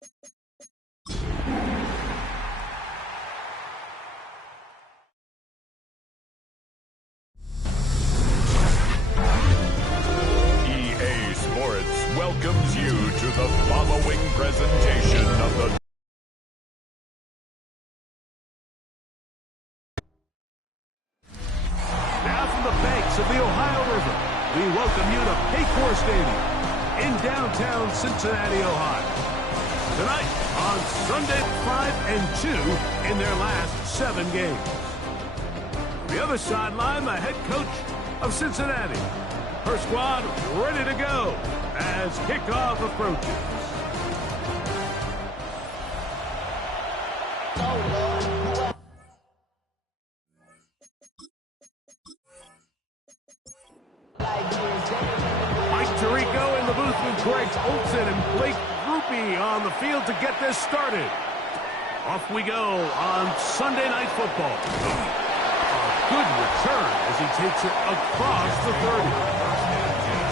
EA Sports welcomes you to the following presentation of the Now from the banks of the Ohio River, we welcome you to Paycor Stadium in downtown Cincinnati, Ohio. Tonight on Sunday, 5-2 in their last 7 games. The other sideline, the head coach of Cincinnati. Her squad ready to go as kickoff approaches. Mike Tirico in the booth with Greg Olson and Blake Groupie on the field to get this started. Off we go on Sunday Night Football. A good return as he takes it across the 30.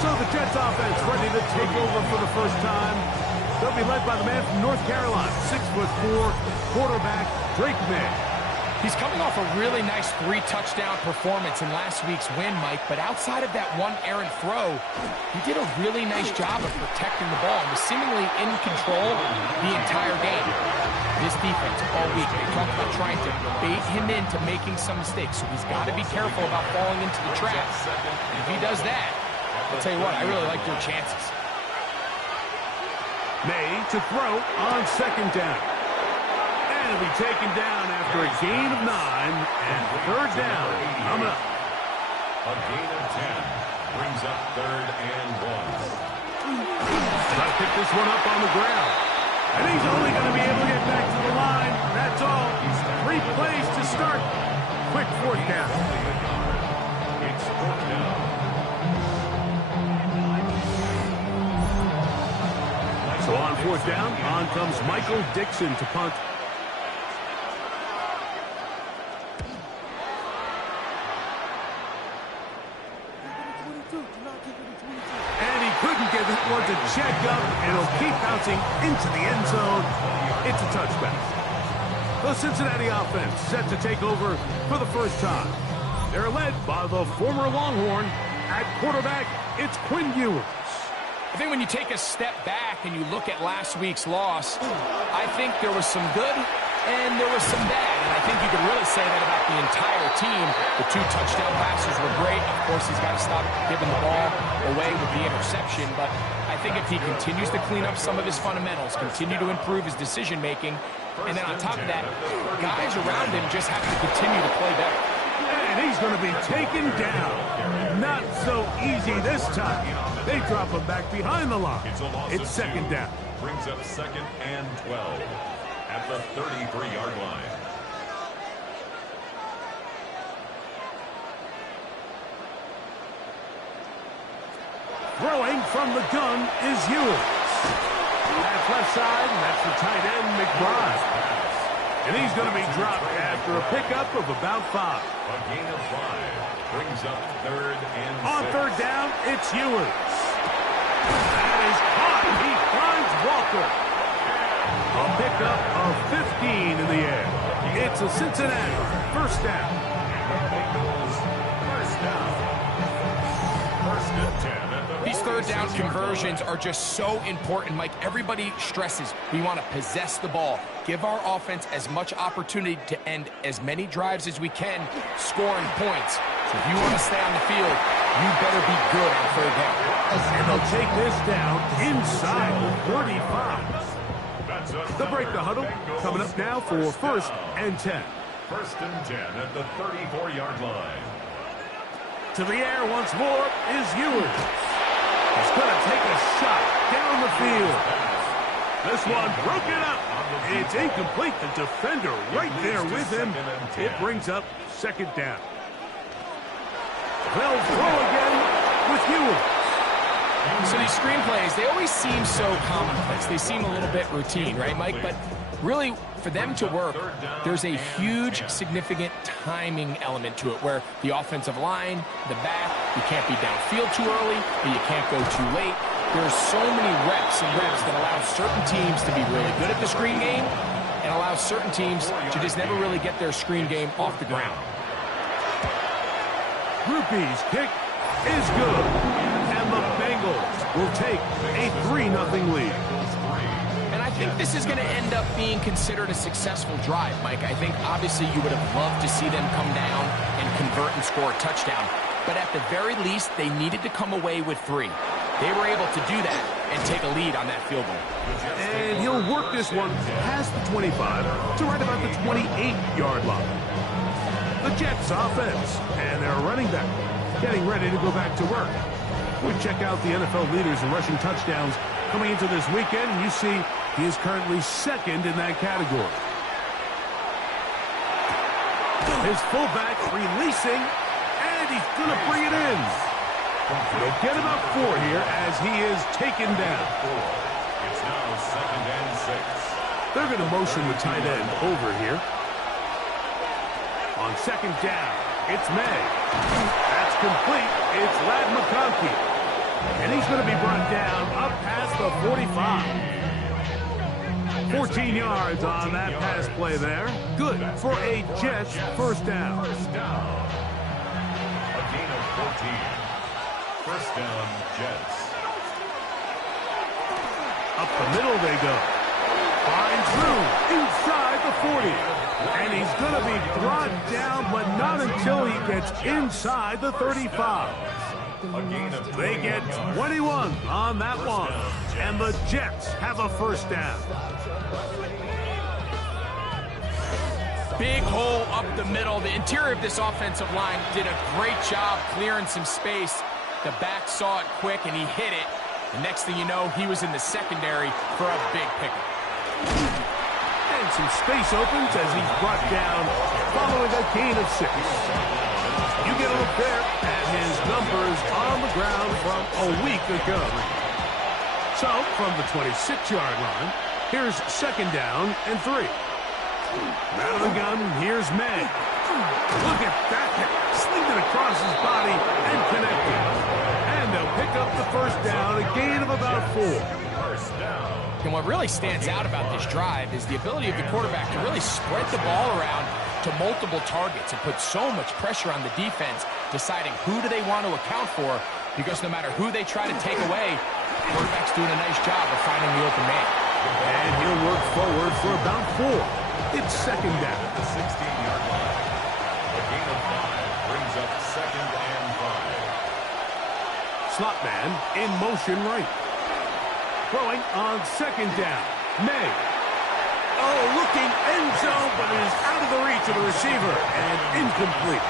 So the Jets offense ready to take over for the first time. They'll be led by the man from North Carolina, 6'4", quarterback Drake May. He's coming off a really nice 3-touchdown performance in last week's win, Mike, but outside of that one errant throw, he did a really nice job of protecting the ball and was seemingly in control the entire game. This defense all week, they talked about trying to bait him into making some mistakes, so he's got to be careful about falling into the trap. And if he does that, I'll tell you what, I really like their chances. May to throw on second down. And it'll be taken down after a gain of 9 and third down coming up. A gain of 10 brings up 3rd and 1. Try to pick this one up on the ground. And he's only going to be able to get back to the line. That's all. 3 plays to start. Quick 4th down. It's 4th down. So on 4th down, on comes Michael Dixon to punt. And he couldn't get this one to check up. It'll keep bouncing into the end zone. It's a touchback. The Cincinnati offense set to take over for the first time. They're led by the former Longhorn. At quarterback, it's Quinn Ewers. I think when you take a step back and you look at last week's loss, I think there was some good and there was some bad. And I think you could really say that about the entire team. The 2 touchdown passes were great. Of course, he's got to stop giving the ball away with the interception. But I think if he continues to clean up some of his fundamentals, continue to improve his decision-making, and then on top of that, guys around him just have to continue to play better. And he's going to be taken down. Not so easy this time. They drop him back behind the line. It's second down. Brings up 2nd and 12 at the 33-yard line. Throwing from the gun is Ewers. That's left side, and that's the tight end, McBride. And he's going to be dropped after a pickup of about 5. A gain of 5 brings up 3rd and 6. On 3rd down, it's Ewers. That is caught. He finds Walker. A pickup of 15 in the air. It's a Cincinnati first down. First down. 1st and 10. These 3rd down conversions are just so important, Mike. Everybody stresses we want to possess the ball, give our offense as much opportunity to end as many drives as we can, scoring points. So if you want to stay on the field, you better be good on 3rd down. And they'll take this down inside the 35. They'll break the huddle. Coming up now for 1st and 10. 1st and 10 at the 34-yard line. To the air once more is Ewers. He's going to take a shot down the field. This one broken up. It's incomplete. The defender right there with him. It brings up 2nd down. They'll throw again with Ewers. So these screenplays, they always seem so commonplace. They seem a little bit routine, right, Mike? But really, for them to work, there's a huge, significant timing element to it where the offensive line, the back, you can't be downfield too early, but you can't go too late. There's so many reps and reps that allow certain teams to be really good at the screen game and allow certain teams to just never really get their screen game off the ground. Groupie's kick is good. And the Bengals will take a 3-0 lead. And I think this is going to end up being considered a successful drive, Mike. I think obviously you would have loved to see them come down and convert and score a touchdown. But at the very least, they needed to come away with 3. They were able to do that and take a lead on that field goal. And he'll work this one past the 25 to right about the 28-yard line. The Jets offense and their running back getting ready to go back to work. We check out the NFL leaders in rushing touchdowns coming into this weekend, and you see he is currently second in that category. His fullback releasing, and he's going to bring it in. He'll get about 4 here as he is taken down. It's now 2nd and 6. They're going to motion the tight end over here. On 2nd down, it's May. That's complete. It's Ladd McConkey. And he's going to be brought down up past the 45. 14 yards on that pass play there. Good for a Jets first down. A gain of 14. First down, Jets. Up the middle they go. Finds room inside the 40. And he's going to be brought down, but not until he gets inside the 35. They get 21 on that one. And the Jets have a first down. Big hole up the middle. The interior of this offensive line did a great job clearing some space. The back saw it quick, and he hit it. The next thing you know, he was in the secondary for a big pickup. And some space opens as he's brought down following a gain of 6. You get a look there at his numbers on the ground from a week ago. So, from the 26-yard line, here's 2nd down and 3. Out of the gun, here's May. Look at that hit. Slinged it across his body and connected. And they'll pick up the first down, a gain of about 4. And what really stands out about this drive is the ability of the quarterback to really spread the ball around to multiple targets and put so much pressure on the defense, deciding who do they want to account for, because no matter who they try to take away, the quarterback's doing a nice job of finding the open man. And he'll work forward for about 4. It's 2nd down. The 16-yard line. A gain of 5 brings up 2nd and 5. Slot man in motion right. Throwing on 2nd down. May. Oh, looking end zone, but it is out of the reach of the receiver and incomplete.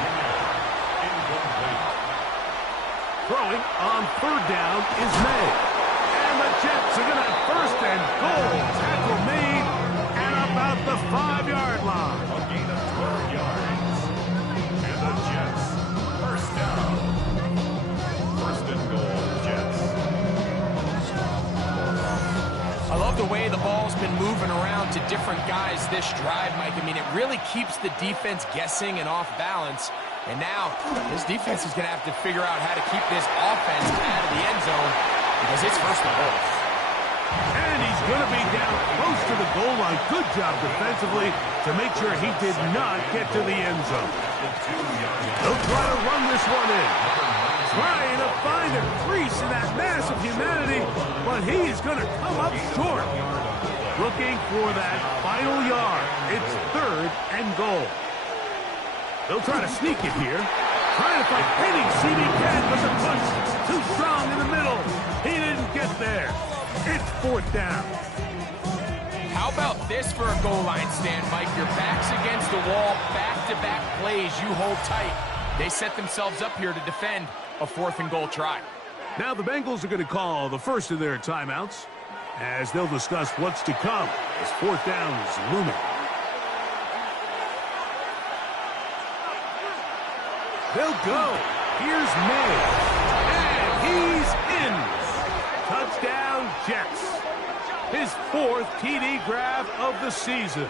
Throwing on 3rd down is May. And the Jets are going to have 1st and goal. Tackle made and about the 5-yard line. A gain of 12 yards. And the Jets, first down. 1st and goal, Jets. I love the way the ball's been moving around to different guys this drive, Mike. I mean, it really keeps the defense guessing and off balance. And now, this defense is going to have to figure out how to keep this offense out of the end zone because it's 1st and goal. And he's going to be down close to the goal line. Good job defensively to make sure he did not get to the end zone. They'll try to run this one in. Trying to find a crease in that mass of humanity, but he's going to come up short. Looking for that final yard. It's 3rd and goal. They'll try to sneak it here. Trying to find any seam he can, but the punch too strong in the middle. He didn't get there. It's 4th down. How about this for a goal line stand, Mike? Your back's against the wall, back-to-back plays, you hold tight. They set themselves up here to defend a 4th and goal try. Now the Bengals are going to call the first of their timeouts as they'll discuss what's to come as 4th down is looming. They'll go. Here's May. And he's in. Touchdown, Jets. His 4th TD grab of the season.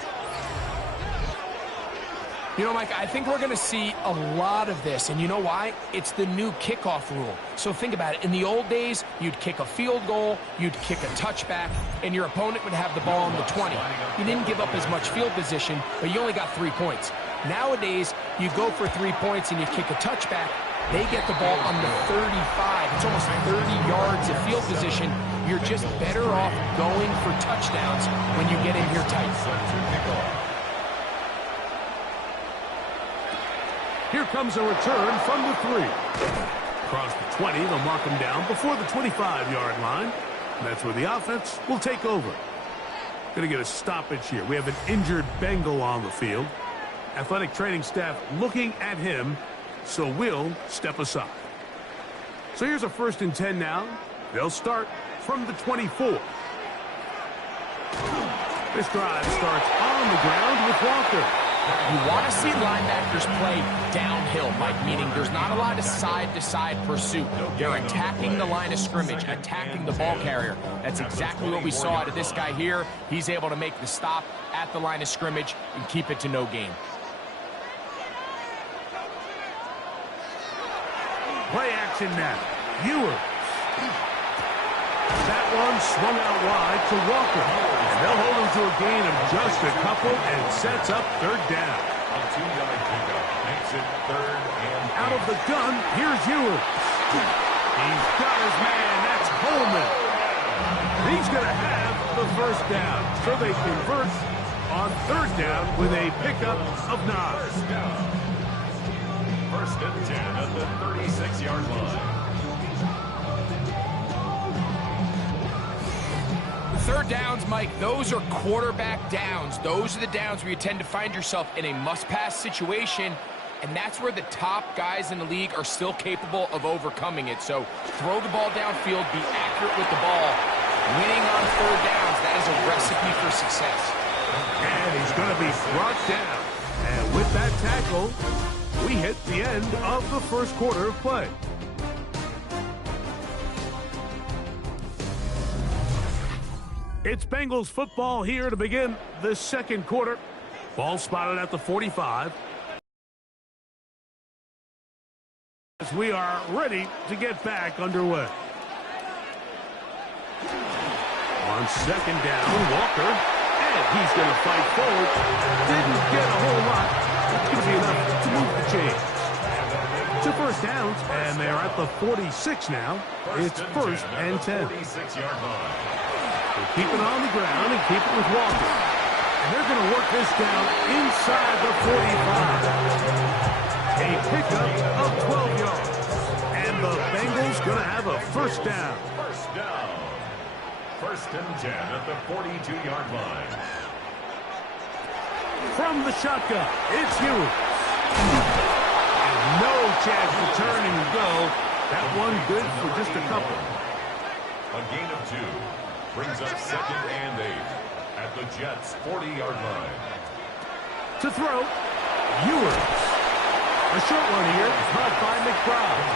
You know, Mike, I think we're going to see a lot of this, and you know why? It's the new kickoff rule. So think about it. In the old days, you'd kick a field goal, you'd kick a touchback, and your opponent would have the ball on the 20. You didn't give up as much field position, but you only got 3 points. Nowadays, you go for 3 points and you kick a touchback, they get the ball on the 35. It's almost 30 yards of field position. You're just better off going for touchdowns when you get in here tight. Here comes a return from the 3. Across the 20, they'll mark him down before the 25-yard line. And that's where the offense will take over. Going to get a stoppage here. We have an injured Bengal on the field. Athletic training staff looking at him, so we'll step aside. So here's a 1st and 10 now. They'll start from the 24. This drive starts on the ground with Walker. You want to see linebackers play downhill, Mike, meaning there's not a lot of side-to-side pursuit. They're attacking the line of scrimmage, attacking the ball carrier. That's exactly what we saw out of this guy here. He's able to make the stop at the line of scrimmage and keep it to no gain. Play action now. Ewers. That one swung out wide to Walker. And they'll hold him to a gain of just a couple and sets up 3rd down. A 2-yard pickup makes it 3rd and 8. Out of the gun, here's Ewers. He's got his man. That's Coleman. He's going to have the 1st down. So they convert on 3rd down with a pickup of 9. 1st and 10 at the 36-yard line. 3rd downs, Mike, those are quarterback downs. Those are the downs where you tend to find yourself in a must-pass situation, and that's where the top guys in the league are still capable of overcoming it. So throw the ball downfield, be accurate with the ball. Winning on 3rd downs, that is a recipe for success. And he's going to be brought down. And with that tackle, we hit the end of the 1st quarter of play. It's Bengals football here to begin the 2nd quarter. Ball spotted at the 45. As we are ready to get back underway. On 2nd down, Walker. And he's going to fight forward. Didn't get a whole lot. It's going to be enough to move the chains. 2 1st downs, and they're at the 46 now. It's 1st and 10. 46-yard line. Keep it on the ground and keep it with Walker. And they're going to work this down inside the 45. A pickup of 12 yards. And the Bengals going to have a 1st down. 1st down. 1st and 10 at the 42-yard line. From the shotgun, it's Ewers. And no chance to turn and go. That one good for just a couple. A gain of 2. Brings up 2nd and 8 at the Jets' 40-yard line. To throw, Ewers. A short one here, caught by McBride.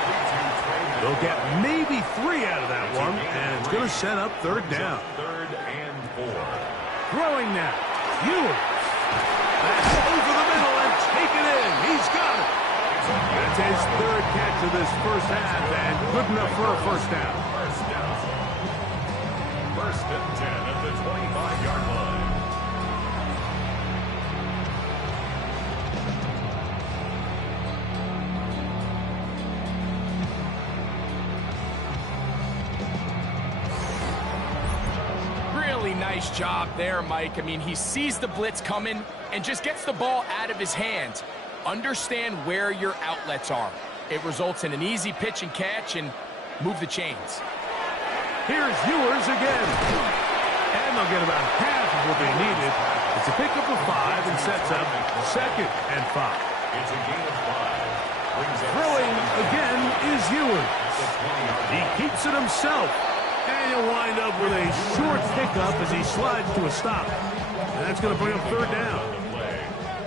They'll get maybe 3 out of that one, and it's going to set up 3rd down. 3rd and 4. Throwing now, Ewers. That's over the middle and take it in. He's got it. That's his 3rd catch of this 1st half, and good enough for a 1st down. 1st down. 1st and 10 at the 25-yard line. Really nice job there, Mike. I mean, he sees the blitz coming and just gets the ball out of his hands. Understand where your outlets are. It results in an easy pitch and catch and move the chains. Here's Ewers again. And they'll get about half of what they needed. It's a pickup of 5 and sets up 2nd and 5. It's a gain of 5. Throwing again is Ewers. He keeps it himself. And he'll wind up with a short pickup as he slides to a stop. And that's going to bring up 3rd down.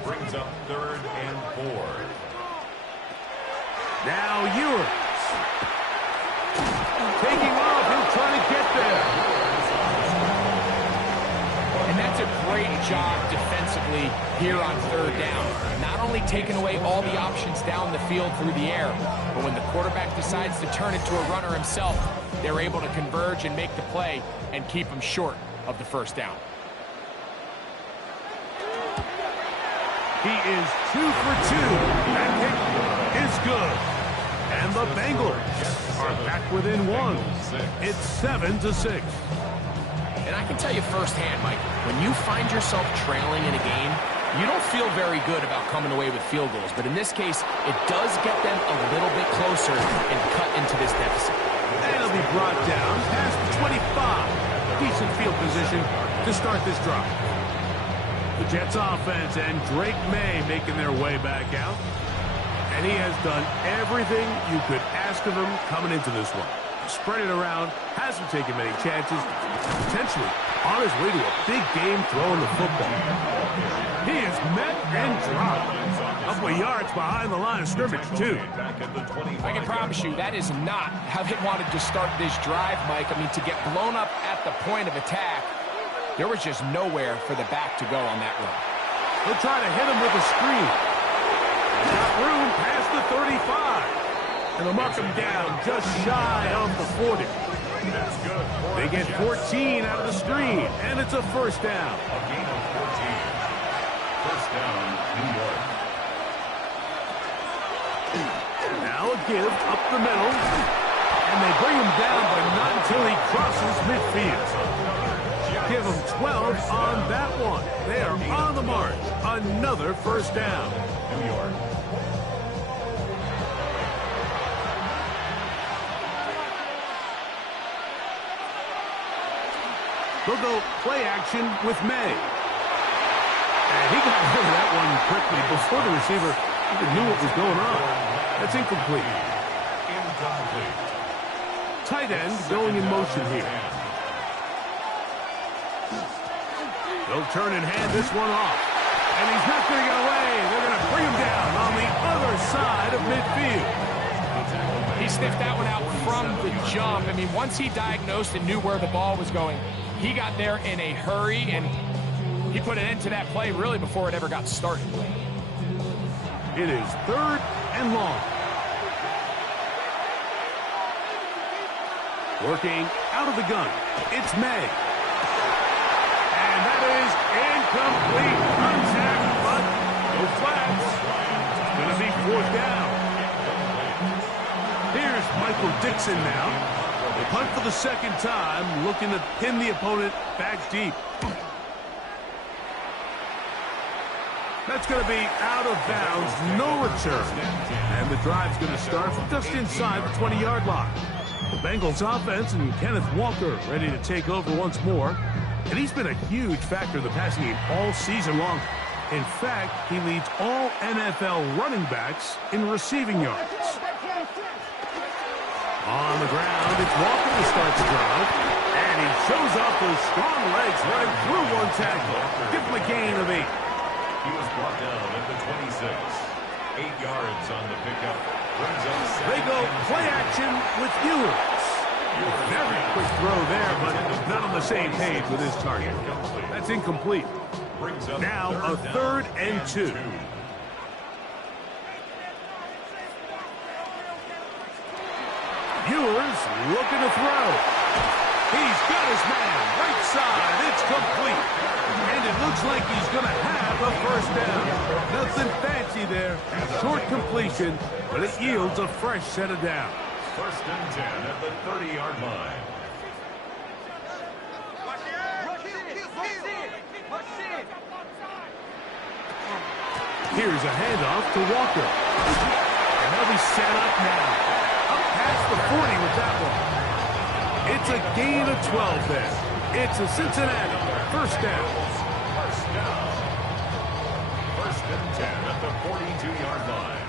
Brings up 3rd and 4. Now Ewers. Taking off and trying to get there. And that's a great job defensively here on third down. Not only taking away all the options down the field through the air, but when the quarterback decides to turn it to a runner himself, they're able to converge and make the play and keep him short of the first down. He is 2 for 2. That kick is good. And the Bengals are back within one. It's 7-6. And I can tell you firsthand, Mike, when you find yourself trailing in a game, you don't feel very good about coming away with field goals. But in this case, it does get them a little bit closer and cut into this deficit. And it'll be brought down past the 25. Decent field position to start this drive. The Jets offense and Drake May making their way back out. And he has done everything you could ask of him coming into this one. Spread it around, hasn't taken many chances, potentially on his way to a big game throwing the football. He is met and dropped. A couple of yards behind the line of scrimmage, too. I can promise you that is not how they wanted to start this drive, Mike. I mean, to get blown up at the point of attack, there was just nowhere for the back to go on that run. They'll try to hit him with a screen. He's got room past the 35. And they'll mark him down just shy of the 40. They get 14 out of the screen, and it's a first down. A gain of 14. First down, New York. Now a give up the middle. And they bring him down, but not until he crosses midfield. Give him 12 on that one. They are on the march. Another first down. New York. They'll go play action with May. And he got rid of that one quickly before the receiver even knew what was going on. That's incomplete. Incomplete. Tight end going in motion here. They'll turn and hand this one off. And he's not going to get away. They're going to bring him down on the other side of midfield. He sniffed that one out from the jump. I mean, once he diagnosed and knew where the ball was going, he got there in a hurry, and he put an end to that play really before it ever got started. It is third and long. Working out of the gun. It's May. And that is incomplete contact, but no flags. It's going to be fourth down. Here's Michael Dixon now. They punt for the second time, looking to pin the opponent back deep. That's going to be out of bounds, no return. And the drive's going to start just inside the 20-yard line. The Bengals offense and Kenneth Walker ready to take over once more. And he's been a huge factor in the passing game all season long. In fact, he leads all NFL running backs in receiving yards. On the ground, it's Walker to start the drive. And he shows off those strong legs running through one tackle. Give him a gain of 8. He was brought down at the 26. 8 yards on the pickup. They go play action with Ewers. Very quick throw there, but not on the same page with his target. That's incomplete. Now a third and 2. Ewers looking to throw. He's got his man right side. It's complete. And it looks like he's going to have a first down. Nothing fancy there. Short completion, but it yields a fresh set of downs. First and 10 at the 30-yard line. Here's a handoff to Walker. And they'll be set up now. Up past the 40 with that one. It's a gain of 12 there. It's a Cincinnati first down. First down. First and 10 at the 42-yard line.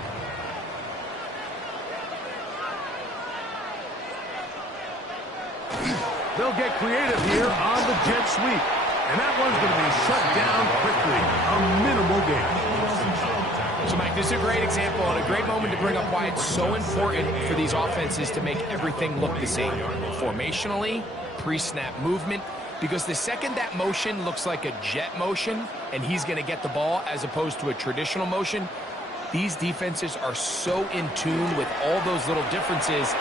They'll get creative here on the jet sweep. And that one's going to be shut down quickly. A minimal gain. So, Mike, this is a great example and a great moment to bring up why it's so important for these offenses to make everything look the same. Formationally, pre-snap movement, because the second that motion looks like a jet motion and he's going to get the ball as opposed to a traditional motion, these defenses are so in tune with all those little differences.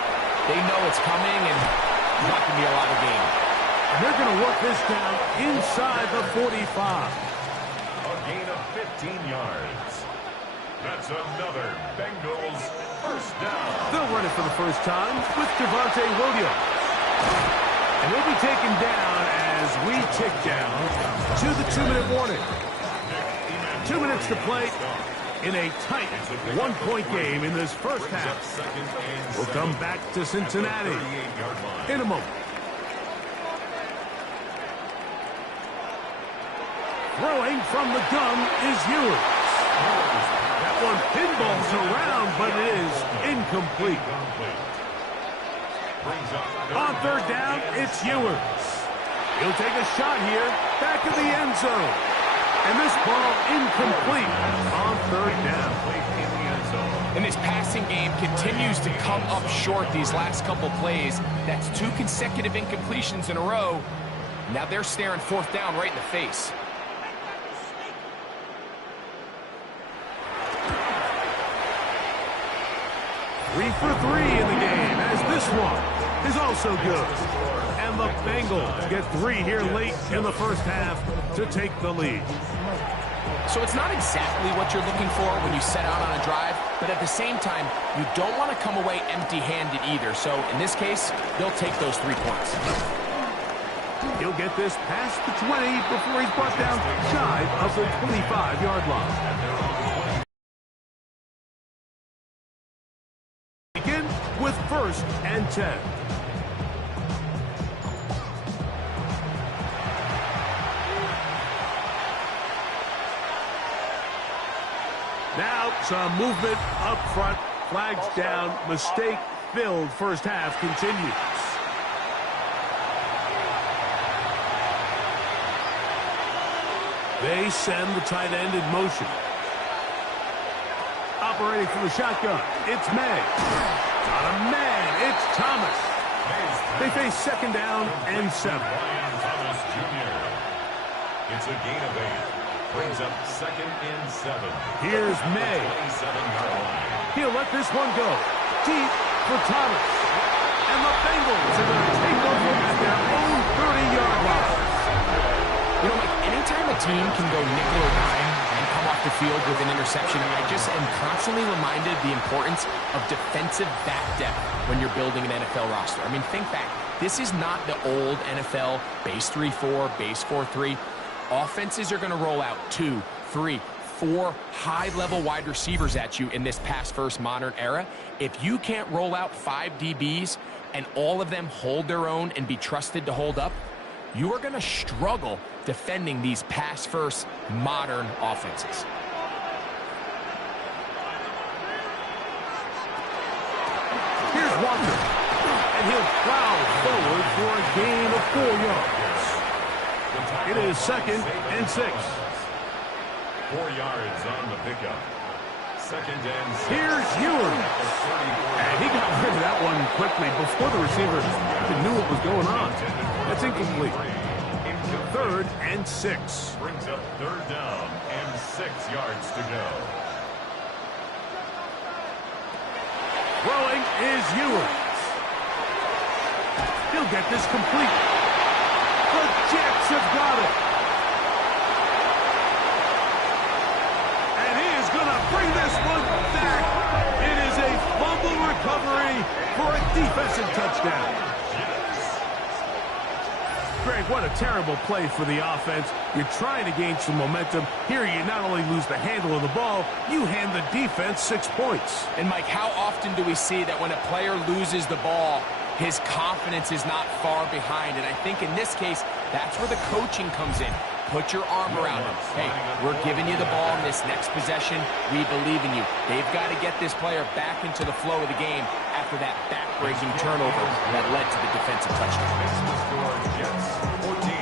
They know it's coming, and there's not going to be a lot of game. And they're going to work this down inside the 45. A gain of 15 yards. That's another Bengals first down. They'll run it for the first time with Devontae Williams. And he'll be taken down as we tick down to the 2-minute warning. 2 minutes to play in a tight one-point game in this first half. We'll come back to Cincinnati in a moment. Throwing from the gun is Ewers. That one pinballs around, but it is incomplete. On third down, it's Ewers. He'll take a shot here, back of the end zone. And this ball incomplete on third down. And this passing game continues to come up short these last couple plays. That's 2 consecutive incompletions in a row. Now they're staring fourth down right in the face. Three for 3 in the game, as this one is also good. And the Bengals get 3 here late in the first half to take the lead. So it's not exactly what you're looking for when you set out on a drive, but at the same time, you don't want to come away empty-handed either. So in this case, they'll take those 3 points. He'll get this past the 20 before he's brought down shy of the 25-yard line. Begin with 1st and 10. Now some movement up front. Flags down. Mistake-filled first half continues. They send the tight end in motion. Operating from the shotgun, it's May. Not a man, it's Thomas. They face second down and 7. Thomas Jr. It's a gain of 8. Brings up 2nd and 7. Here's May. 27-yard line. He'll let this one go. Deep for Thomas. And the Bengals are going to take over at their own 30-yard line. You know, like, anytime a team can go nickel or dime and come off the field with an interception, I just am constantly reminded the importance of defensive back depth when you're building an NFL roster. I mean, think back. This is not the old NFL base 3-4, base 4-3. Offenses are going to roll out 2, 3, 4 high-level wide receivers at you in this pass-first modern era. If you can't roll out 5 DBs and all of them hold their own and be trusted to hold up, you are going to struggle defending these pass-first modern offenses. Here's Walker. And he'll plow forward for a gain of 4 yards. It is 2nd and 6. 4 yards on the pickup. 2nd and 6. Here's Ewers. And he got rid of that one quickly before the receiver even knew what was going on. That's incomplete. 3rd and 6. Brings up 3rd down and 6 yards to go. Throwing is Ewers. He'll get this complete. The Jets have got it. And he is going to bring this one back. It is a fumble recovery for a defensive touchdown. Greg, what a terrible play for the offense. You're trying to gain some momentum. Here you not only lose the handle of the ball, you hand the defense 6 points. And, Mike, how often do we see that when a player loses the ball, his confidence is not far behind? And I think in this case, that's where the coaching comes in. Put your arm around him. Hey, we're giving you the ball in this next possession. We believe in you. They've got to get this player back into the flow of the game after that back-breaking turnover that led to the defensive touchdown. Jets 14,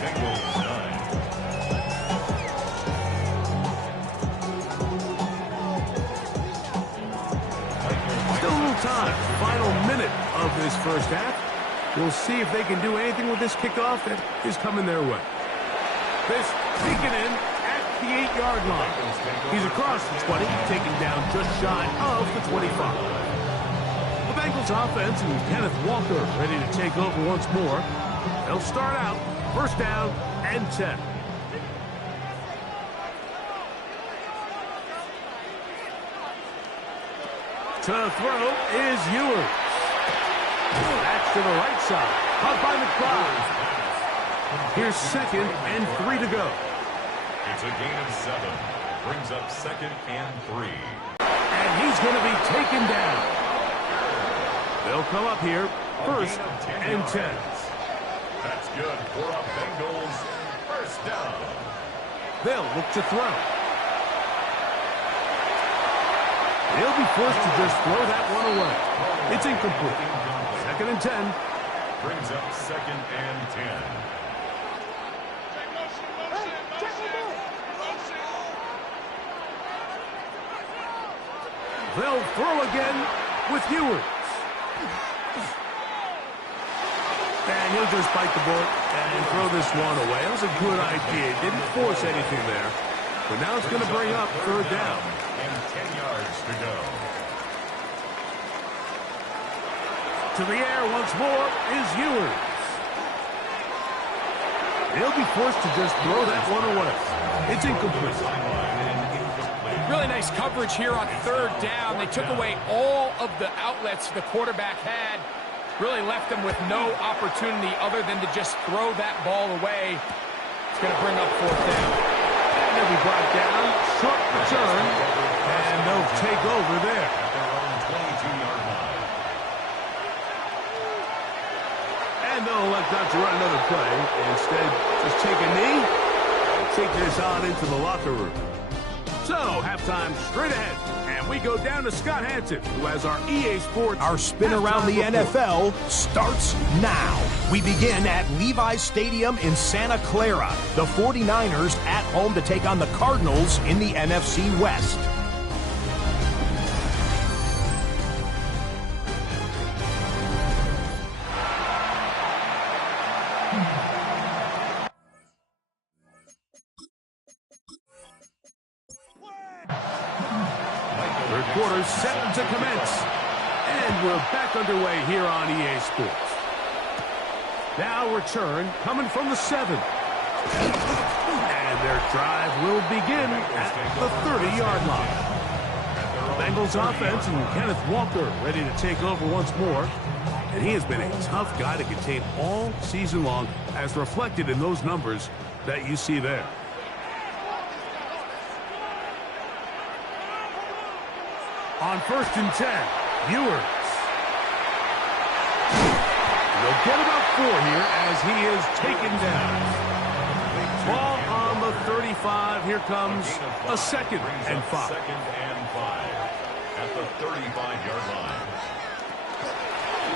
Bengals 9. Still a little time. Final minute of this first half. We'll see if they can do anything with this kickoff that is coming their way. This taken in at the 8-yard line. He's across the 20, taken down just shy of the 25. The Bengals offense and Kenneth Walker ready to take over once more. They'll start out first down and 10. To throw is Ewers. That's to the right side. Caught by McBride. Here's 2nd and 3 to go. It's a gain of 7. Brings up 2nd and 3. And he's going to be taken down. They'll come up here first and 10. That's good for a Bengals first down. They'll look to throw. He'll be forced to just throw that one away. It's incomplete. 2nd and 10. Brings up 2nd and 10. They'll throw again with Ewers. And he'll just bite the bullet and throw this one away. That was a good idea. Didn't force anything there. But now it's going to bring up 3rd down. And 10 yards to go. To the air once more is Ewers. He'll be forced to just throw that one away. It's incomplete. Really nice coverage here on 3rd down. They took away all of the outlets the quarterback had. Really left them with no opportunity other than to just throw that ball away. It's going to bring up 4th down. And they'll be brought down. Short return. And they'll take over there. At their own 22-yard line. And they'll elect not to run another play. Instead, just take a knee and take this on into the locker room. So, halftime straight ahead. And we go down to Scott Hanson, who has our EA Sports. Our spin around the NFL starts now. We begin at Levi's Stadium in Santa Clara. The 49ers at home to take on the Cardinals in the NFC West. Third quarter set to commence. And we're back underway here on EA Sports. Now return coming from the 7. And their drive will begin at the 30-yard line. The Bengals offense and Kenneth Walker ready to take over once more. And he has been a tough guy to contain all season long, as reflected in those numbers that you see there. On 1st and 10, Ewers. They'll get about 4 here as he is taken down. Ball on the 35. Here comes a 2nd and 5. 2nd and 5 at the 35-yard line.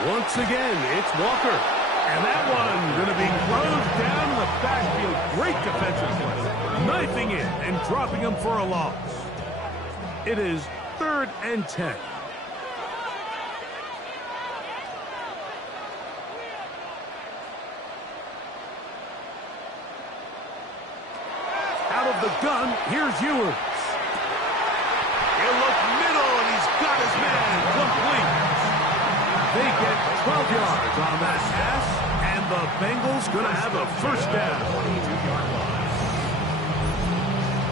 Once again, it's Walker. And that one going to be closed down in the backfield. Great defensive play. Knifing in and dropping him for a loss. It is 3rd and 10. Out of the gun, here's Ewers. He'll look middle, and he's got his man complete. They get 12 yards on that pass, and the Bengals going to have a first down.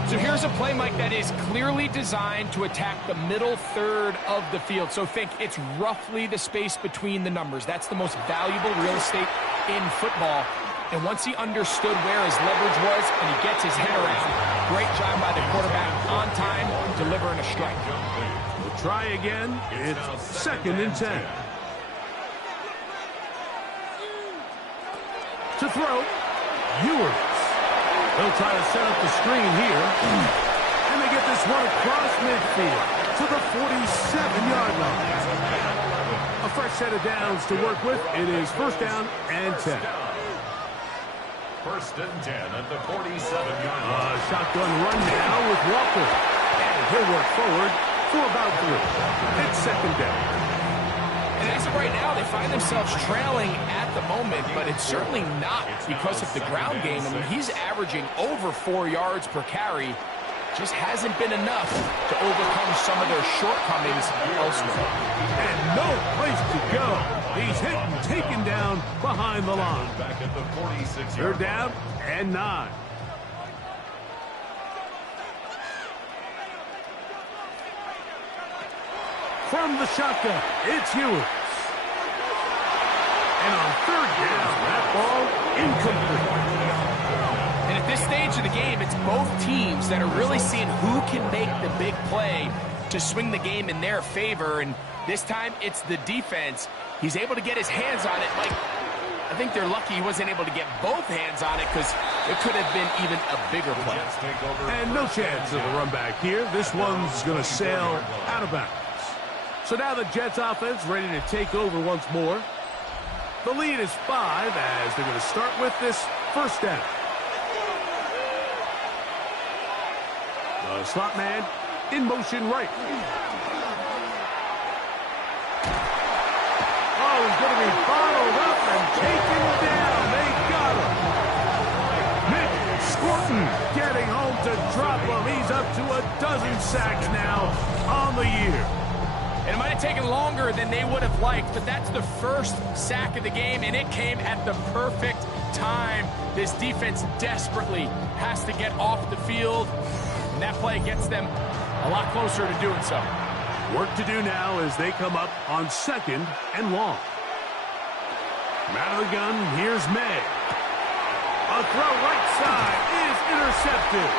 So here's a play, Mike, that is clearly designed to attack the middle third of the field. So think it's roughly the space between the numbers. That's the most valuable real estate in football. And once he understood where his leverage was and he gets his head around, great job by the quarterback on time, delivering a strike. We'll try again. It's 2nd and 10. To throw, Ewers. They'll try to set up the screen here. And they get this one across midfield to the 47-yard line. A fresh set of downs to work with. It is 1st down and 10. 1st and 10 at the 47-yard line. Shotgun run now with Walker. And he'll work forward for about 3. It's 2nd down. And And as of right now, they find themselves trailing at the moment, but it's certainly not because of the ground game. I mean, he's averaging over 4 yards per carry. Just hasn't been enough to overcome some of their shortcomings elsewhere. And no place to go. He's hit and taken down behind the line. Back at the 46 They're yard down and 9. From the shotgun, it's Ewers. And on 3rd down, that ball incomplete. And at this stage of the game, it's both teams that are really seeing who can make the big play to swing the game in their favor. And this time, it's the defense. He's able to get his hands on it. Like, I think they're lucky he wasn't able to get both hands on it because it could have been even a bigger play. And no chance of a run back here. This one's going to sail out of bounds. So now the Jets offense ready to take over once more. The lead is 5 as they're going to start with this first down. The slot man in motion right. Oh, he's going to be bottled up and taken down. They got him. Nick Scorton getting home to drop him. He's up to a dozen sacks now on the year. And it might have taken longer than they would have liked, but that's the first sack of the game, and it came at the perfect time. This defense desperately has to get off the field, and that play gets them a lot closer to doing so. Work to do now as they come up on 2nd and long. From out of the gun, here's May. A throw right side is intercepted.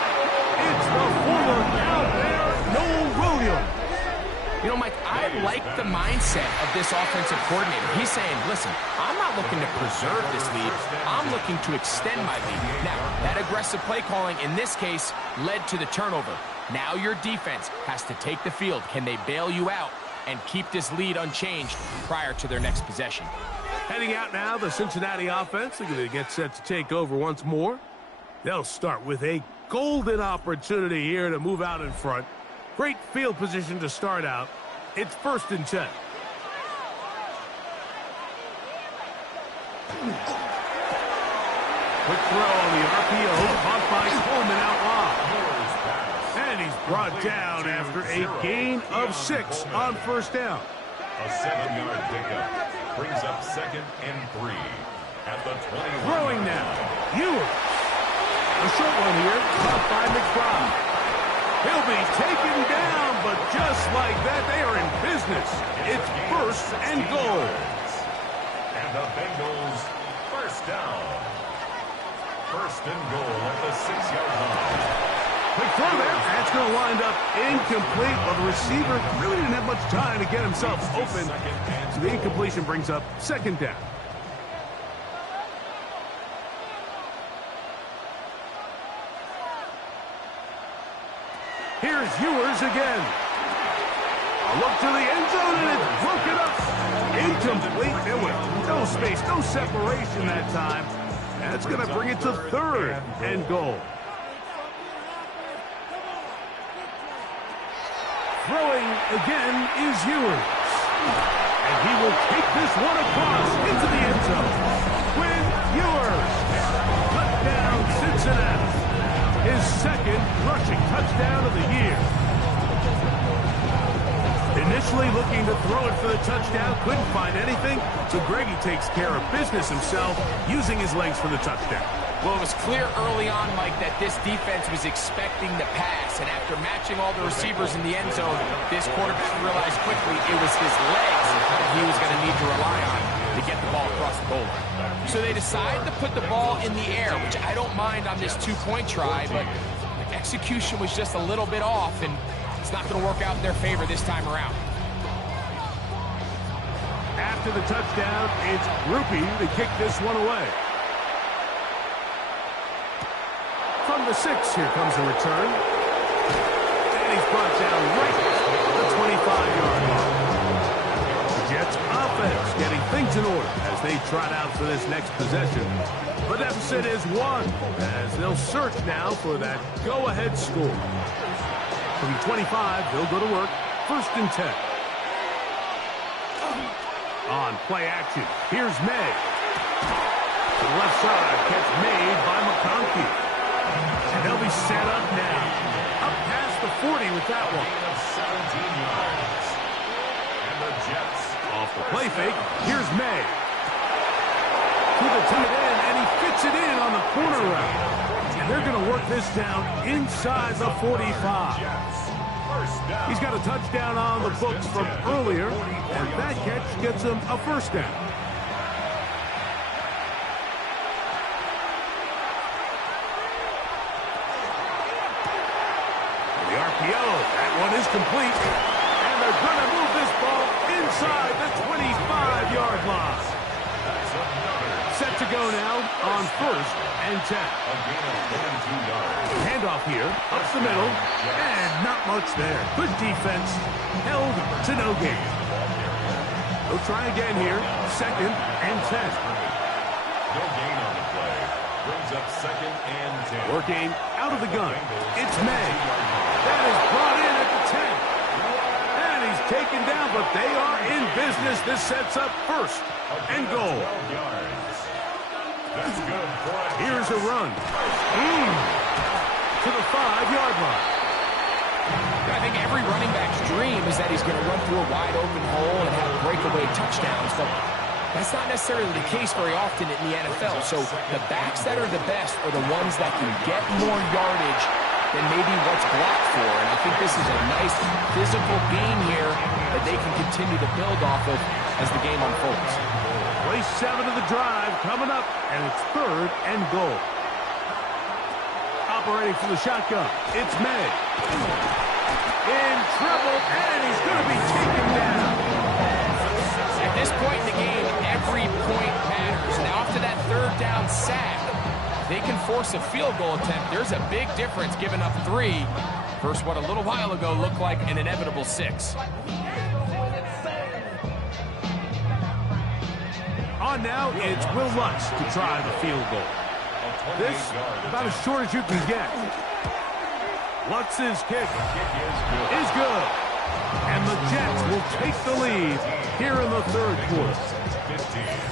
It's the forward out there, Noel Williams. You know, Mike, I like the mindset of this offensive coordinator. He's saying, listen, I'm not looking to preserve this lead. I'm looking to extend my lead. Now, that aggressive play calling in this case led to the turnover. Now your defense has to take the field. Can they bail you out and keep this lead unchanged prior to their next possession? Heading out now, the Cincinnati offense are going to get set to take over once more. They'll start with a golden opportunity here to move out in front. Great field position to start out. It's 1st and 10. Quick throw on the RPO, caught by Coleman out wide. And he's brought down after a gain of 6 on 1st down. A 7-yard pickup brings up 2nd and 3 at the 21. Throwing now, Ewers. A short one here, caught by McBride. He'll be taken down, but just like that, they are in business. It's 1st and goal. And the Bengals 1st down. 1st and goal at the 6-yard line. Quick throw there. That's going to wind up incomplete, but the receiver really didn't have much time to get himself open. So the incompletion brings up 2nd down. Here's Ewers again. A look to the end zone, and it's broken up. Incomplete. There was no space, no separation that time. That's going to bring it to 3rd and goal. Throwing again is Ewers. And he will take this one across into the end zone. Quinn Ewers. Touchdown, Cincinnati. His 2nd rushing touchdown of the year. Initially looking to throw it for the touchdown, couldn't find anything, so Greggy takes care of business himself, using his legs for the touchdown. Well, it was clear early on, Mike, that this defense was expecting the pass, and after matching all the receivers in the end zone, this quarterback realized quickly it was his legs that he was going to need to rely on to get the ball across the goal line. So they decide to put the ball in the air, which I don't mind on this 2-point try, but the execution was just a little bit off, and it's not going to work out in their favor this time around. After the touchdown, it's Rupi to kick this one away. From the 6, here comes a return. And he's brought down right at the 25-yard line. The Jets offense getting things in order as they trot out for this next possession. The deficit is 1 as they'll search now for that go-ahead score. From 25, they'll go to work. 1st and 10. On play action, here's May. To the left side, catch made by McConkey. And they'll be set up now. Up past the 40 with that one. 17 yards. And the Jets. Off the play fake, here's May. To the tight end, and he fits it in on the corner route. And they're going to work this down inside the 45. He's got a touchdown on the books from earlier, and that catch gets him a first down. The RPO, that one is complete. And they're going to move this ball inside the 25-yard line. Set to go now on 1st and 10. Handoff here, up the middle, and not much there. Good defense, held to no gain. They'll try again here, 2nd and 10. No gain on the play. Brings up 2nd and 10. Working out of the gun. It's May. That is brought in at the 10. And he's taken down, but they are in business. This sets up 1st and goal. That's good for it. Here's a run. To the 5-yard line. I think every running back's dream is that he's going to run through a wide open hole and have breakaway touchdowns, but that's not necessarily the case very often in the NFL. So the backs that are the best are the ones that can get more yardage than maybe what's blocked for. And I think this is a nice physical game here that they can continue to build off of as the game unfolds. Play 7 of the drive coming up, and it's 3rd and goal. Operating from the shotgun, it's May. In trouble, and he's going to be taken down. At this point in the game, every point matters. Now, after that 3rd down sack, they can force a field goal attempt. There's a big difference giving up 3 versus what a little while ago looked like an inevitable 6. On now, it's Will Lutz to try the field goal. This, about as short as you can get. Lutz's kick is good. And the Jets will take the lead here in the 3rd quarter.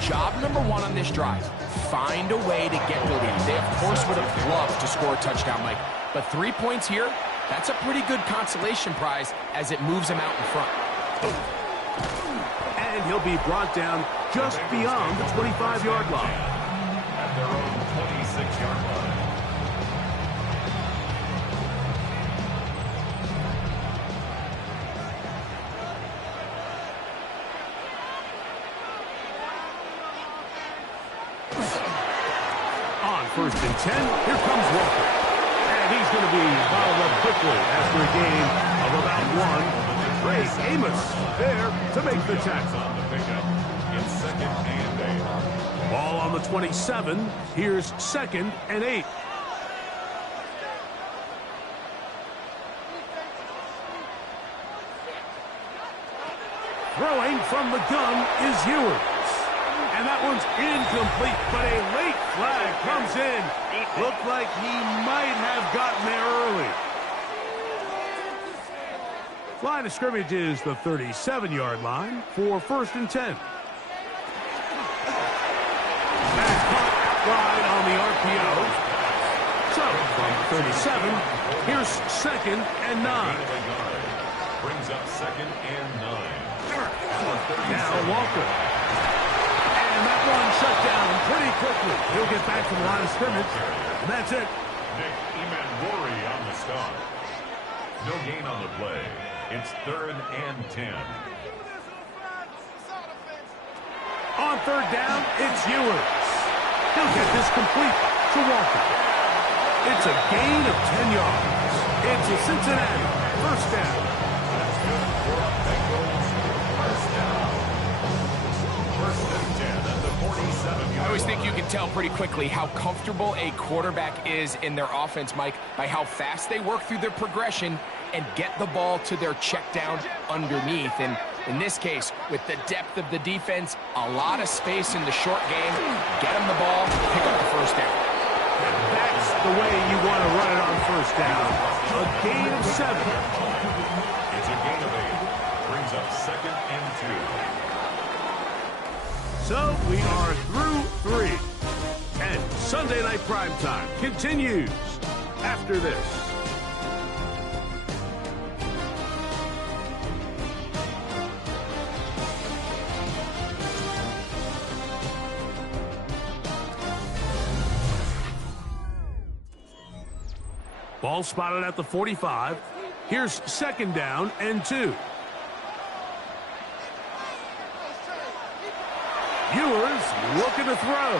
Job number 1 on this drive, find a way to get the lead. They, of course, would have loved to score a touchdown, Mike. But 3 points here, that's a pretty good consolation prize as it moves them out in front. And he'll be brought down just beyond the 25-yard line. At their own 26-yard line. On 1st and 10, here comes Walker. And he's going to be fouled up quickly after a gain of about 1. Ray Amos there to make the tackle. On the pickup in 2nd and 8. Ball on the 27. Here's 2nd and 8. Throwing from the gun is Ewers. And that one's incomplete, but a late flag comes in. Looked like he might have gotten there early. Line of scrimmage is the 37-yard line for 1st and 10. That's caught outside on the RPO. So, from 37, here's 2nd and 9. Brings up 2nd and 9. Now Walker. And that one shut down pretty quickly. He'll get back to the line of scrimmage. And that's it. Nick Emanwori on the stop. No gain on the play. It's 3rd and 10. On 3rd down, it's Ewers. He'll get this complete to Walker. It's a gain of 10 yards. It's a Cincinnati 1st down. That's good for the Bengals. 1st down. 1st and 10 at the 47-yard. I always think you can tell pretty quickly how comfortable a quarterback is in their offense, Mike, by how fast they work through their progression and get the ball to their check down underneath. And in this case, with the depth of the defense, a lot of space in the short game, get them the ball, pick up the 1st down. That's the way you want to run it on 1st down. A gain of 7. It's a gain of 8. Brings up 2nd and 2. So we are through 3. And Sunday Night Primetime continues after this. Ball spotted at the 45. Here's second down and 2. Ewers looking to throw.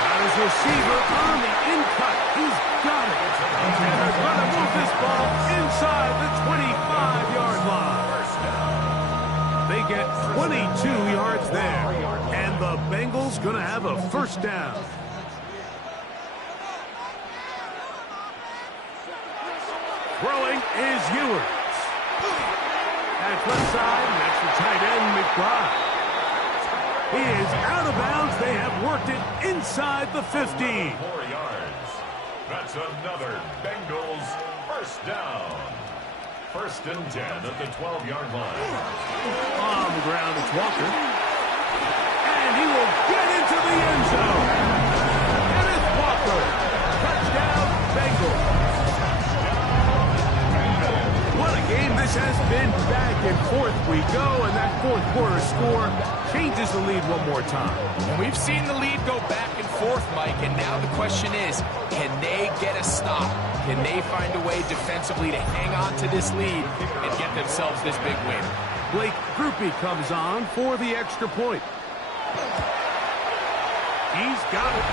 Got his receiver on the in-cut. He's got it. And they're going to move this ball inside the 25-yard line. They get 22 yards there. And the Bengals going to have a first down. Throwing is Ewers. At left side, and that's the tight end, McBride. He is out of bounds. They have worked it inside the 50. 4 yards. That's another Bengals first down. First and 10 at the 12-yard line. On the ground, it's Walker. And he will get into the end zone. Kenneth Walker. Touchdown, Bengals. What a game this has been. Back and forth we go, and that fourth quarter score changes the lead one more time. And we've seen the lead go back and forth, Mike, and now the question is, can they get a stop? Can they find a way defensively to hang on to this lead and get themselves this big win? Blake Groupie comes on for the extra point. He's got it,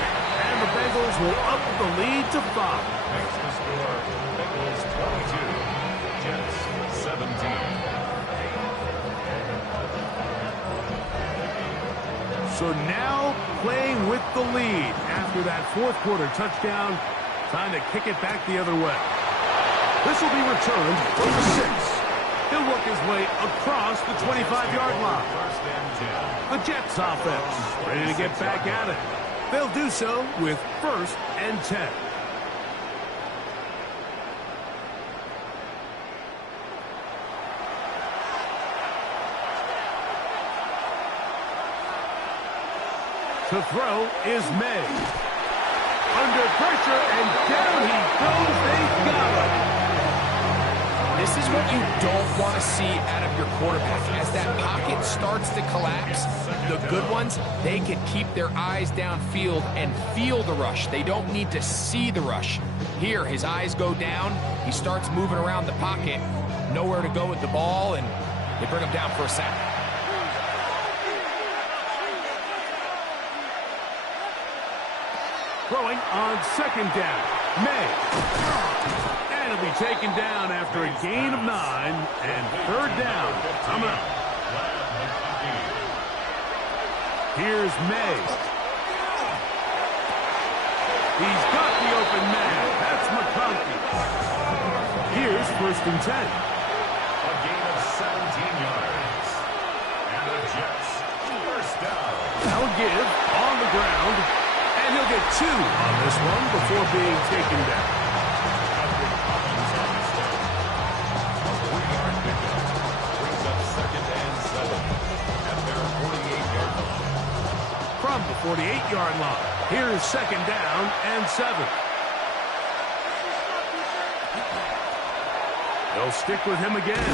and the Bengals will up the lead to 5. Makes the score Bengals 22. Jets 17. So now playing with the lead after that fourth quarter touchdown, time to kick it back the other way. This will be returned from the 6. He'll work his way across the 25-yard line. First and 10. The Jets offense ready to get back at it. They'll do so with first and 10. To throw is May. Under pressure, and down he goes. They got him. This is what you don't want to see out of your quarterback. As that pocket starts to collapse, the good ones, they can keep their eyes downfield and feel the rush. They don't need to see the rush. Here, his eyes go down. He starts moving around the pocket. Nowhere to go with the ball, and they bring him down for a sack. Throwing on second down. May. And he'll be taken down after a gain of 9 and third down coming up. Here's May. He's got the open man. That's McConkey. Here's first and 10. A gain of 17 yards. And the Jets first down. That'll give on the ground. And he'll get 2 on this one before being taken down. A 3-yard pickup brings up second and 7 at their 48-yard line. From the 48-yard line, here's second down and 7. They'll stick with him again.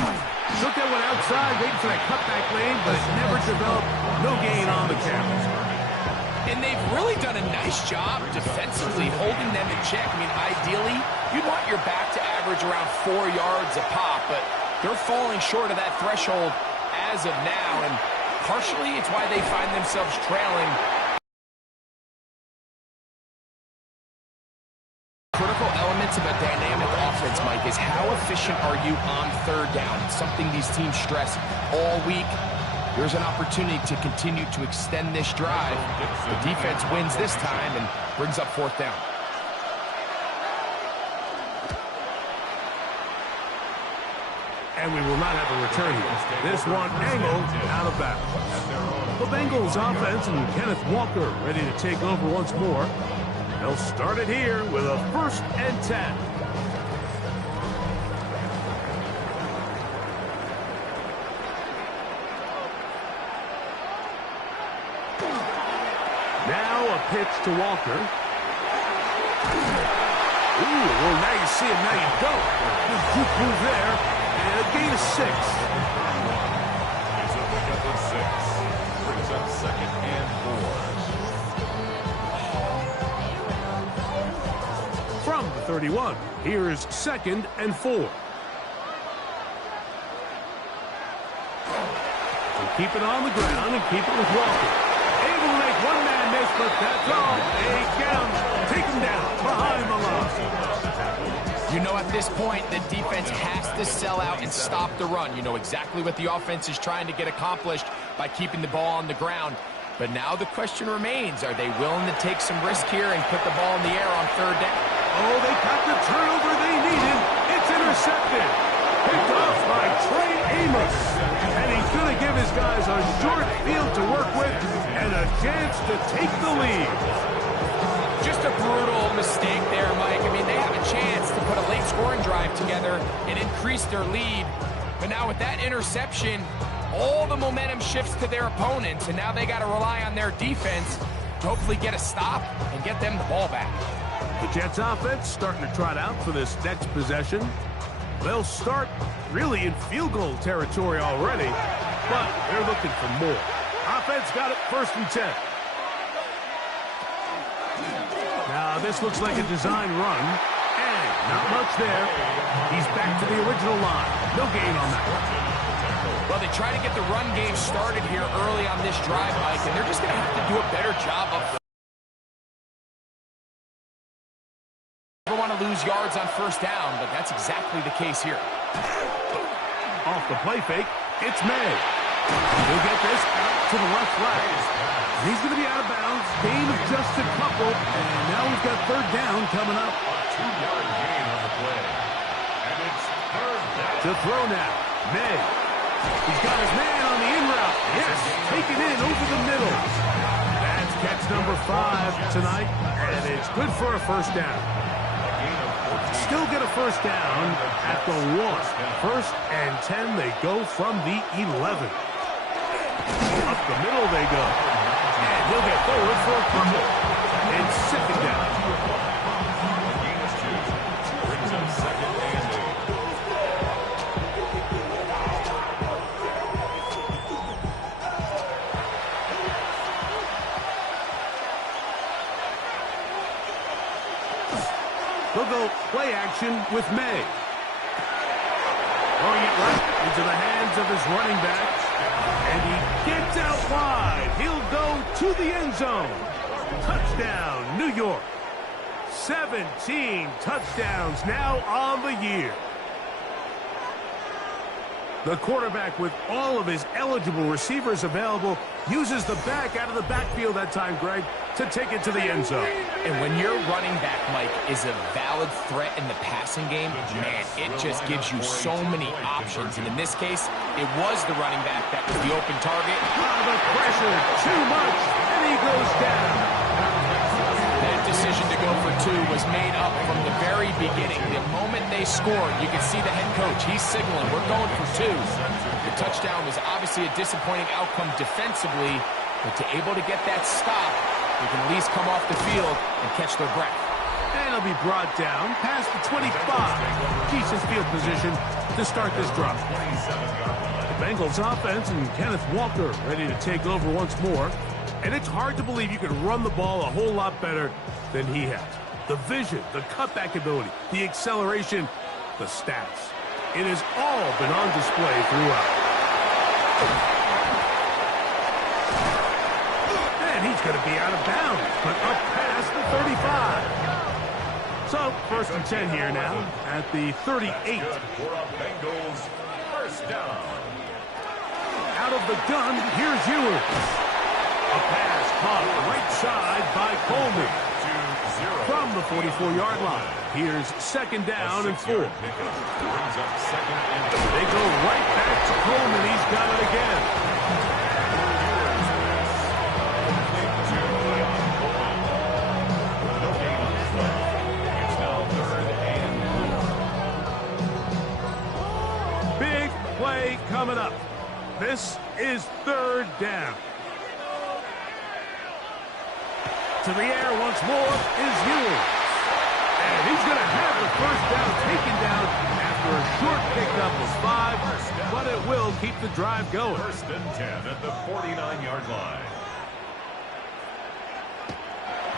Took that one outside, waiting for that cutback lane, but it never developed. No gain on the carry. And they've really done a nice job defensively holding them in check. I mean, ideally, you'd want your back to average around 4 yards a pop, but they're falling short of that threshold as of now, and partially it's why they find themselves trailing. Critical elements of a dynamic offense, Mike, is how efficient are you on third down? It's something these teams stress all week. There's an opportunity to continue to extend this drive. The defense wins this time and brings up fourth down. And we will not have a return here. This one angled out of bounds. The Bengals offense and Kenneth Walker ready to take over once more. They'll start it here with a first and 10. Now a pitch to Walker. Ooh, well, now you see him, now you don't. Good juke move there, and a gain of 6. It's a pickup of 6. Brings up 2nd and 4. From the 31, here's 2nd and 4. So keep it on the ground and keep it with Walker. Able to make one man miss, but that's all. They get him, take him down behind the line. You know, at this point, the defense has to sell out and stop the run. You know exactly what the offense is trying to get accomplished by keeping the ball on the ground. But now the question remains, are they willing to take some risk here and put the ball in the air on 3rd down? Oh, they got the turnover they needed. It's intercepted. Picked off by Trey Amos. And he's going to give his guys a short field to work with and a chance to take the lead. Just a brutal mistake there, Mike. I mean, they have a chance to put a late scoring drive together and increase their lead. But now with that interception, all the momentum shifts to their opponents, and now they got to rely on their defense to hopefully get a stop and get them the ball back. The Jets offense starting to trot out for this next possession. They'll start really in field goal territory already, but they're looking for more. Offense got it 1st and 10. Now this looks like a design run, and not much there. He's back to the original line. No gain on that one. Well, they try to get the run game started here early on this drive, Mike, and they're just going to have to do a better job of never want to lose yards on 1st down, but that's exactly the case here. Off the play fake, it's May. He'll get this out to the left flag. He's going to be out of bounds. Gain of just a couple, and now we've got 3rd down coming up. A 2-yard gain on the play. And it's 3rd down. To throw now, May. He's got his man on the in route. Yes, taken in over the middle. That's catch number 5 tonight, and it's good for a 1st down. Still get a 1st down at the 1. 1st and 10, they go from the 11. Up the middle they go. And he'll get forward for a fumble. It's 2nd down. Gain of 2. Brings up 2nd and 8. They'll go play action with May. Throwing it right into the hands of his running back. And he gets out wide. He'll go to the end zone. Touchdown, New York. 17 touchdowns now on the year. The quarterback, with all of his eligible receivers available, uses the back out of the backfield that time, Greg, to take it to the end zone. And when your running back, Mike, is a valid threat in the passing game, man, it just gives you so many options. And in this case, it was the running back that was the open target. The pressure, too much, and he goes down. That decision to go for 2 was made up from the very beginning. The moment they scored, you could see the head coach. He's signaling, we're going for 2. The touchdown was obviously a disappointing outcome defensively, but to able to get that stop, they can at least come off the field and catch their breath. And he'll be brought down past the 25. Decent field position to start this drive. The Bengals offense and Kenneth Walker ready to take over once more. And it's hard to believe you can run the ball a whole lot better than he has. The vision, the cutback ability, the acceleration, the stats. It has all been on display throughout. And he's going to be out of bounds, but up past the 35. So, 1st and 10 here now at the 38. For a Bengals 1st down. Out of the gun, here's Ewers. A pass caught right side by Coleman. From the 44-yard line, here's 2nd down and 4. Brings up 2nd and 4. They go right back to Coleman. He's got it again. It's now 3rd and 4. Big play coming up. This is 3rd down. To the air once more is Ewers. And he's going to have the first down taken down after a short pickup of 5, but it will keep the drive going. First and 10 at the 49-yard line.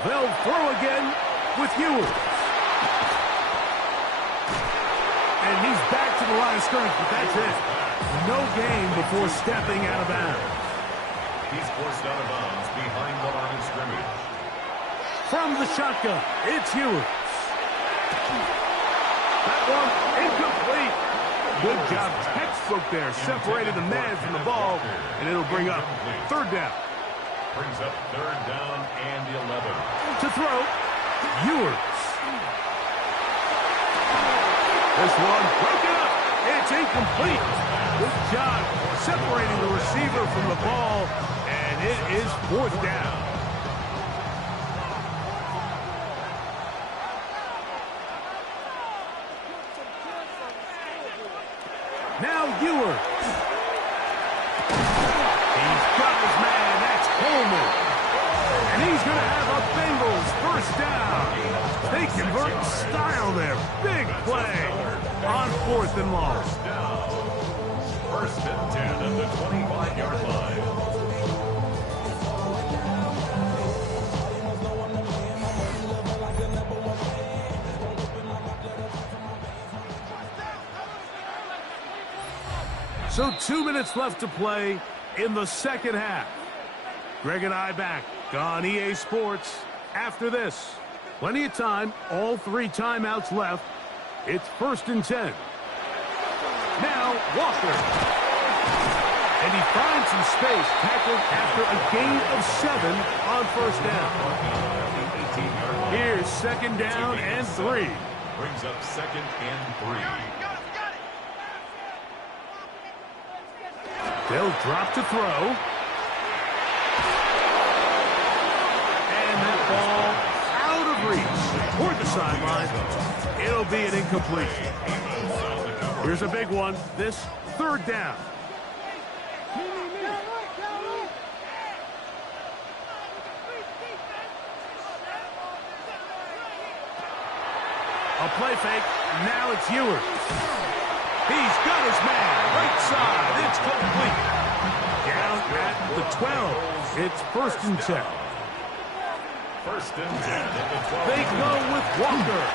They'll throw again with Ewers. And he's back to the line of scrimmage, but that's it. No gain before stepping out of bounds. He's forced out of bounds behind the line of scrimmage. From the shotgun, it's Ewers. That one incomplete. Good job, textbook there. Separated the man from the ball, and it'll bring up third down. Brings up third down and 11. To throw, Ewers. This one broken up. It's incomplete. Good job separating the receiver from the ball, and it is fourth down. Now Ewers. He's got his man. That's Coleman. And he's going to have a Bengals first down. They convert style there. Big play on 4th and long. First and 10 at the 25-yard line. So 2 minutes left to play in the second half. Greg and I back on EA Sports after this. Plenty of time, all 3 timeouts left. It's first and 10. Now Walker. And he finds some space, tackled after a gain of 7 on first down. Here's second down and 3. Brings up second and 3. They'll drop to throw. And that ball out of reach toward the sideline. It'll be an incomplete. Here's a big one. This third down. A play fake. Now it's Ewers. He's got his man. Right side. It's complete. Down at the 12. It's first and 10. First and 10 at the 12. They go with Walker.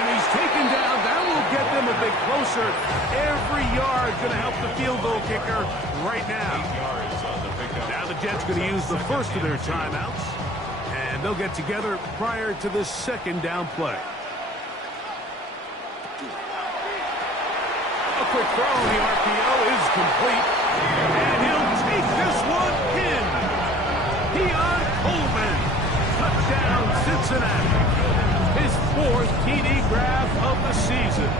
And he's taken down. That will get them a bit closer. Every yard going to help the field goal kicker right now. 8 yards on the pickup. Now the Jets going to use the first of their timeouts. And they'll get together prior to this second down play. A quick throw, the RPO is complete. And he'll take this one in. Keon Coleman. Touchdown, Cincinnati. His 4th TD grab of the season.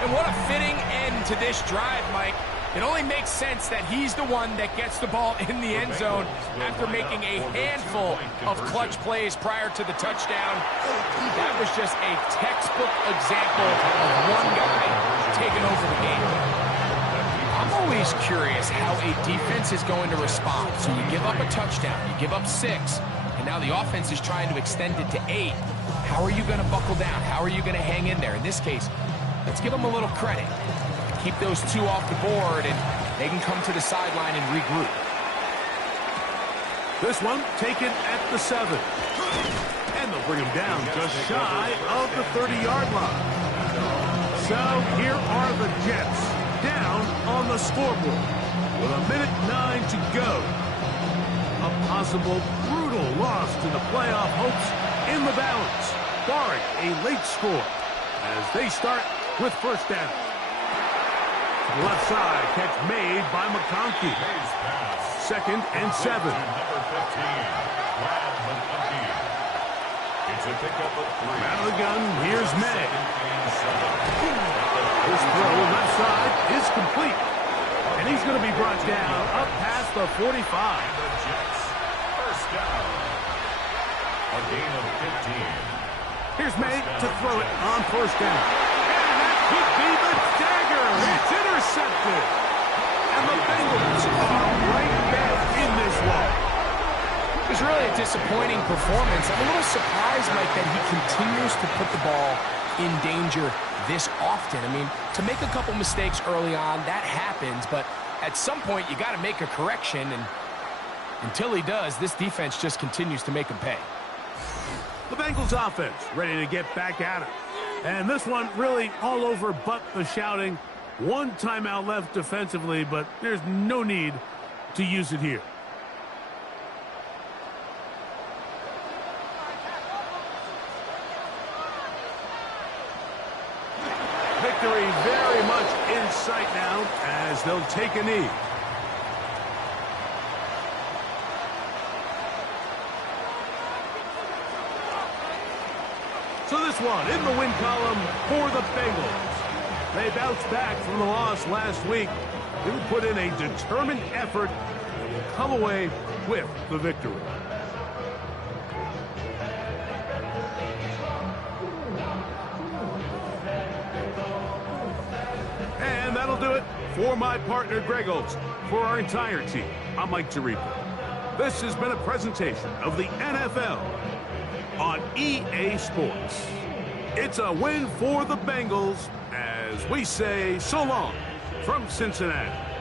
And what a fitting end to this drive, Mike. It only makes sense that he's the one that gets the ball in the end zone after making a handful of clutch plays prior to the touchdown. That was just a textbook example of one guy taking over the game. I'm always curious how a defense is going to respond. So you give up a touchdown, you give up 6, and now the offense is trying to extend it to 8. How are you going to buckle down? How are you going to hang in there? In this case, let's give them a little credit. Keep those 2 off the board, and they can come to the sideline and regroup. This one taken at the 7. And they'll bring him down just shy of the 30-yard line. So here are the Jets down on the scoreboard with 1:09 to go. A possible brutal loss to the playoff hopes in the balance, barring a late score as they start with first down. Left side, catch made by McConkey. Second and 7. Number 15, Brad McConkey. It's a pickup of 3. Out of the gun, here's May. Second and 7. This throw left side is complete. And he's going to be brought down up past the 45. The Jets, first down. A gain of 15. Here's May to throw it on first down. And that could be the dagger. It's intercepted. And the Bengals are right back in this one. It was really a disappointing performance. I'm a little surprised, Mike, that he continues to put the ball in danger this often. I mean, to make a couple mistakes early on, that happens, but at some point you got to make a correction, and until he does, this defense just continues to make him pay. The Bengals offense ready to get back at it. And this one really all over but the shouting. One timeout left defensively, but there's no need to use it here. Victory very much in sight now as they'll take a knee. So this one in the win column for the Bengals. They bounced back from the loss last week. They will put in a determined effort and will come away with the victory. And that'll do it for my partner, Greg Olson. For our entire team, I'm Mike Tirico. This has been a presentation of the NFL on EA Sports. It's a win for the Bengals as we say so long from Cincinnati.